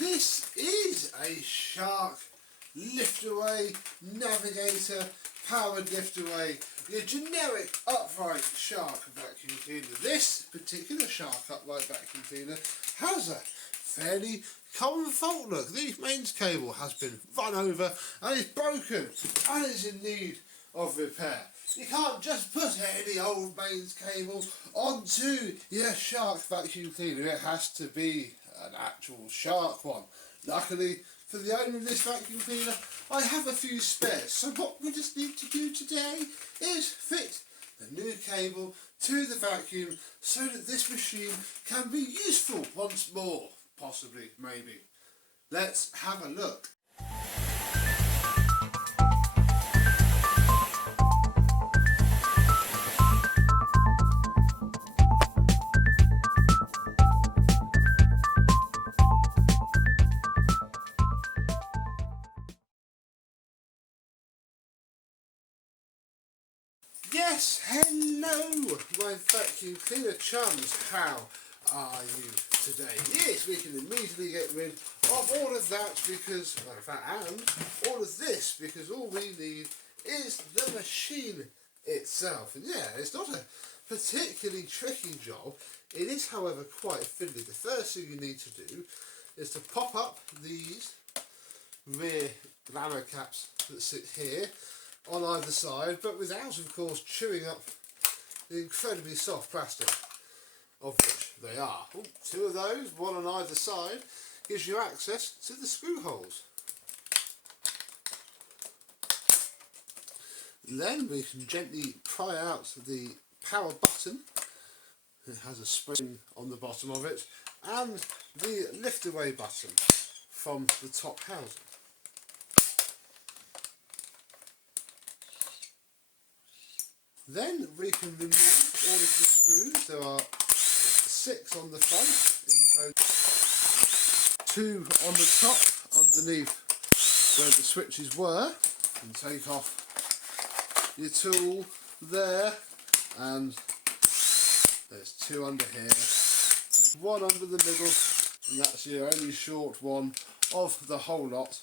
This is a Shark lift-away Navigator powered lift-away, your generic upright Shark vacuum cleaner. This particular Shark upright vacuum cleaner has a fairly common fault. Look, the mains cable has been run over and is broken and is in need of repair. You can't just put any old mains cable onto your Shark vacuum cleaner. It has to be an actual Shark one. Luckily for the owner of this vacuum cleaner, I have a few spares. So what we just need to do today is fit the new cable to the vacuum so that this machine can be useful once more. Possibly, maybe. Let's have a look. Yes, hello my vacuum cleaner chums, how are you today? Yes, we can immediately get rid of all of that because, well, in fact, and all of this because all we need is the machine itself. And yeah, it's not a particularly tricky job. It is, however, quite fiddly. The first thing you need to do is to pop up these rear glamour caps that sit here on either side, but without, of course, chewing up the incredibly soft plastic of which they are. Ooh, two of those, one on either side, gives you access to the screw holes. Then we can gently pry out the power button. It has a spring on the bottom of it, and the lift away button from the top housing. Then we can remove all of the screws. There are 6 on the front, in total 2 on the top underneath where the switches were, and take off your tool there, and there's 2 under here, 1 under the middle, and that's your only short one of the whole lot.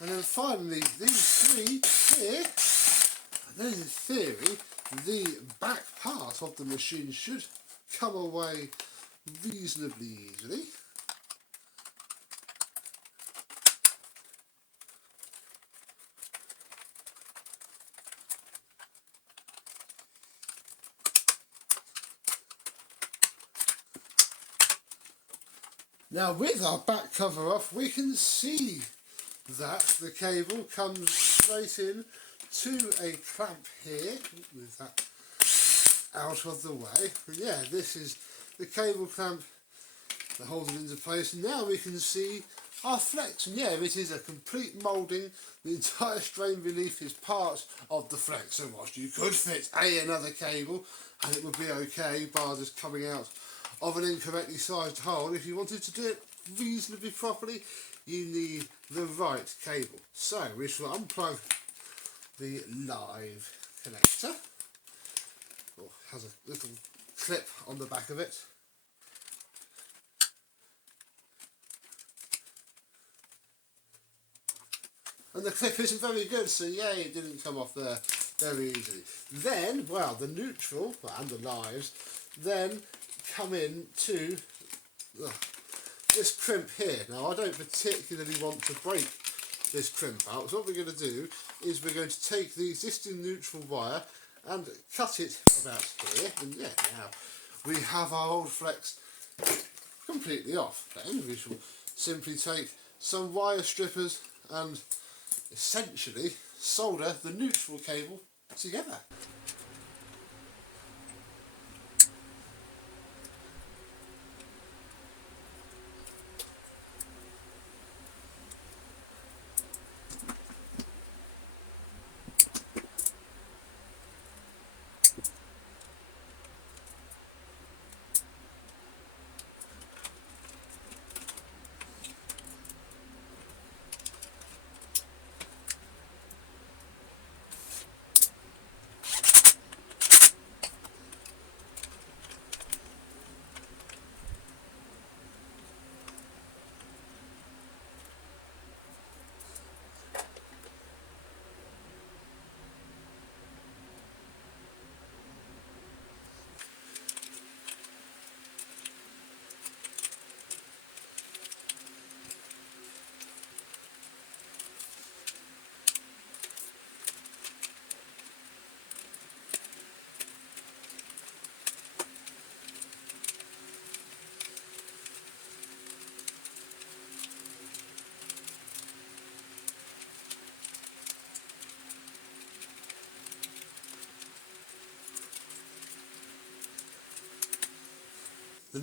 And then finally these 3 here. Then in theory, the back part of the machine should come away reasonably easily. Now with our back cover off, we can see that the cable comes straight in to a clamp here. Move that out of the way. And yeah, this is the cable clamp that holds it into place. And now we can see our flex. And yeah, it is a complete moulding. The entire strain relief is part of the flex. So whilst you could fit another cable and it would be okay, bar just coming out of an incorrectly sized hole, if you wanted to do it reasonably properly, you need the right cable. So we shall unplug the live connector. Oh, has a little clip on the back of it. And the clip isn't very good, so yay, it didn't come off there very easily. Then, well, the neutral and the lives then come in to this crimp here. Now, I don't particularly want to break this crimp out, so what we're going to do is we're going to take the existing neutral wire and cut it about here, and yeah, now we have our old flex completely off. Then we shall simply take some wire strippers and essentially solder the neutral cable together.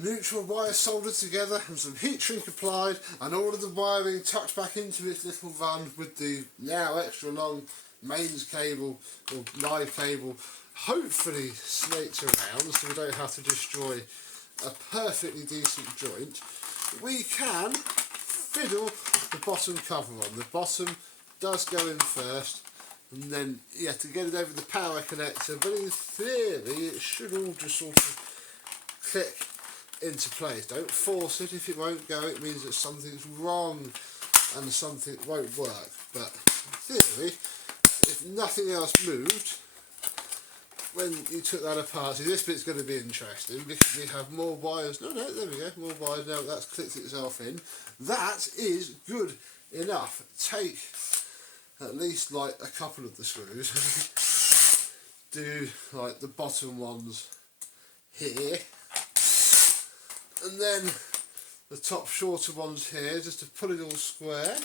neutral wire soldered together and some heat shrink applied, and all of the wiring tucked back into its little run with the now extra long mains cable or live cable hopefully snaked around so we don't have to destroy a perfectly decent joint. We can fiddle the bottom cover on. The bottom does go in first, and then you have to get it over the power connector, but in theory it should all just sort of click into place. Don't force it. If it won't go, it means that something's wrong and something won't work. But in theory, if nothing else moved when you took that apart, see, this bit's going to be interesting because we have more wires. No, there we go, more wires now. That's clicked itself in. That is good enough. Take at least like a couple of the screws. Do like the bottom ones here, and then the top shorter ones here, just to put it all square.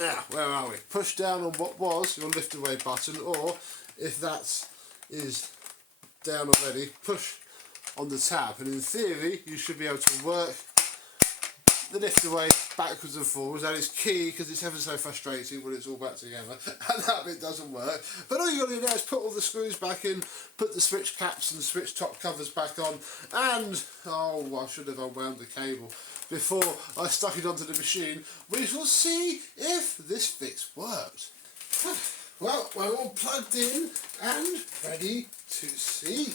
Now, where are we? Push down on what was your lift away button, or if that is down already, push on the tab, and in theory you should be able to work the lift away backwards and forwards. That is key because it's ever so frustrating when it's all back together and that bit doesn't work. But all you got to do now is put all the screws back in, put the switch caps and switch top covers back on, and oh, I should have unwound the cable before I stuck it onto the machine. We shall see if this fix worked. Well, we're all plugged in and ready to see.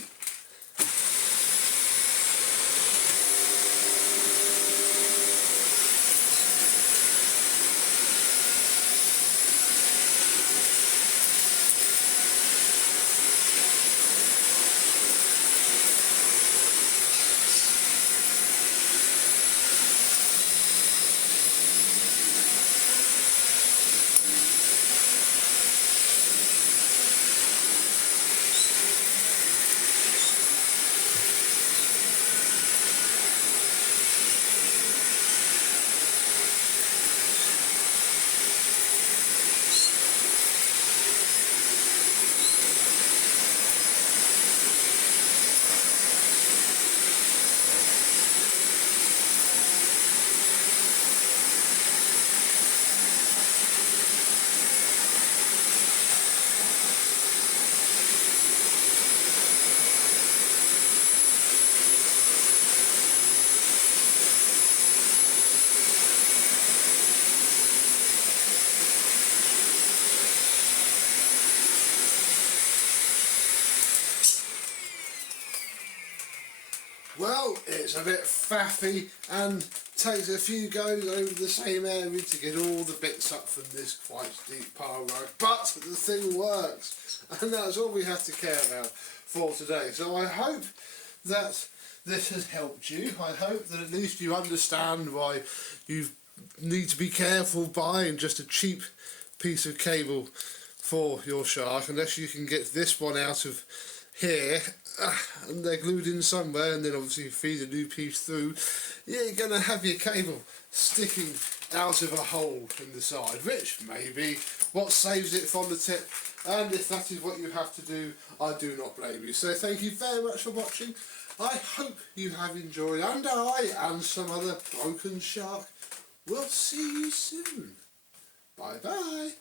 Well, it's a bit faffy and takes a few goes over the same area to get all the bits up from this quite steep pile road, but the thing works, and that's all we have to care about for today. So I hope that this has helped you. I hope that at least you understand why you need to be careful buying just a cheap piece of cable for your shark, unless you can get this one out of here and they're glued in somewhere, and then obviously feed a new piece through. You're going to have your cable sticking out of a hole in the side, which may be what saves it from the tip, and if that is what you have to do, I do not blame you. So thank you very much for watching. I hope you have enjoyed, and I and some other broken shark will see you soon. Bye bye.